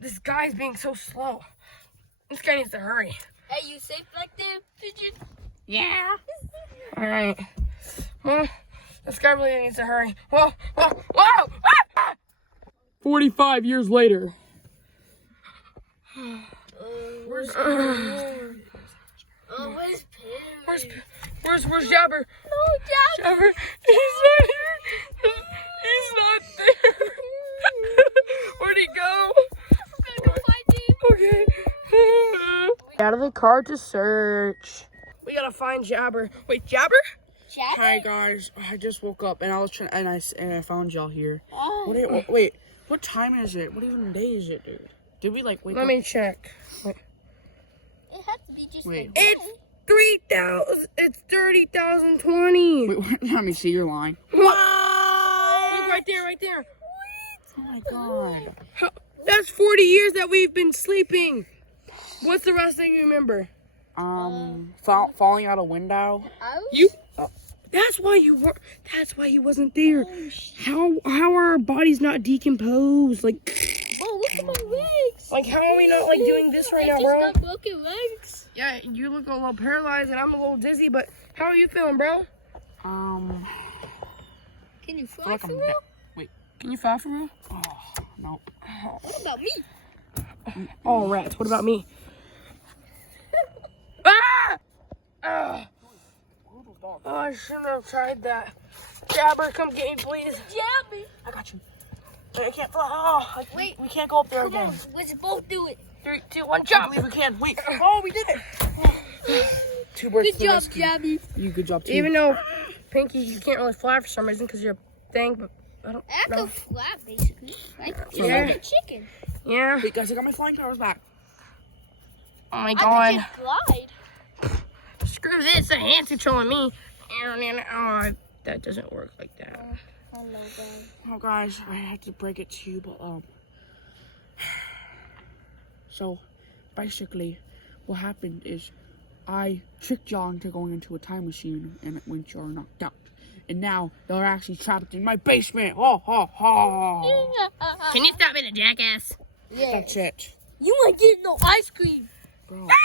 This guy's being so slow. This guy needs to hurry. Hey, you safe back there, pigeon? Yeah. All right. Well, this guy really needs to hurry. Whoa, whoa, whoa! Ah! 45 years later. Where's Perry? Where's Perry? Where's Jabber? No, Jabber. Jabber, he's not here. He's not there. Where'd he go? I'm gonna go find him. Okay. Out of the car to search. We gotta find Jabber. Wait, Jabber? Jabber? Hi guys, I just woke up and I was trying and I found y'all here. Oh. Wait, what time is it? What even day is it, dude? Did we like wake Let up? me check. Wait. It has to be just Wait. a It's 3,000. It's 30,020. Wait, let me see your line. Look right there, right there. Oh my god. That's 40 years that we've been sleeping. What's the last thing you remember? Falling out a window. You. That's why you were. That's why he wasn't there. How are our bodies not decomposed? Like Whoa, look at my legs. how are we not like doing this right now, I bro? just got broken legs. Yeah, you look a little paralyzed and I'm a little dizzy, but how are you feeling, bro? Can you feel fly like for I'm real? Wait. Can you fly for real? Oh, nope. What about me? Oh, rats. What about me? Ah! Oh, I shouldn't have tried that. Jabber, come get me, please. Jabber. I got you. Wait, I can't fly. Oh, Wait. we can't go up there Come again. on, let's both do it. 3, 2, 1, I jump. believe we can. Wait. Oh, we did it. Two birds Good to the job, rescue. Jabby. You good job too. Even though, Pinky, you can't really fly for some reason because you're a thing, but I don't I know. can fly, basically. Like, Yeah. like a chicken. Yeah. Wait, guys, I got my flying powers back. Oh my I god. can glide. Screw this. The hand's controlling me. Oh, that doesn't work like that. I love that. Oh, guys, I have to break it to you, but so basically, what happened is I tricked y'all into going into a time machine, and it went y'all knocked out, and now they're actually trapped in my basement. Ha ha ha! Can you stop being a jackass? Yeah. That's it, You ain't getting no ice cream. bro. Ah!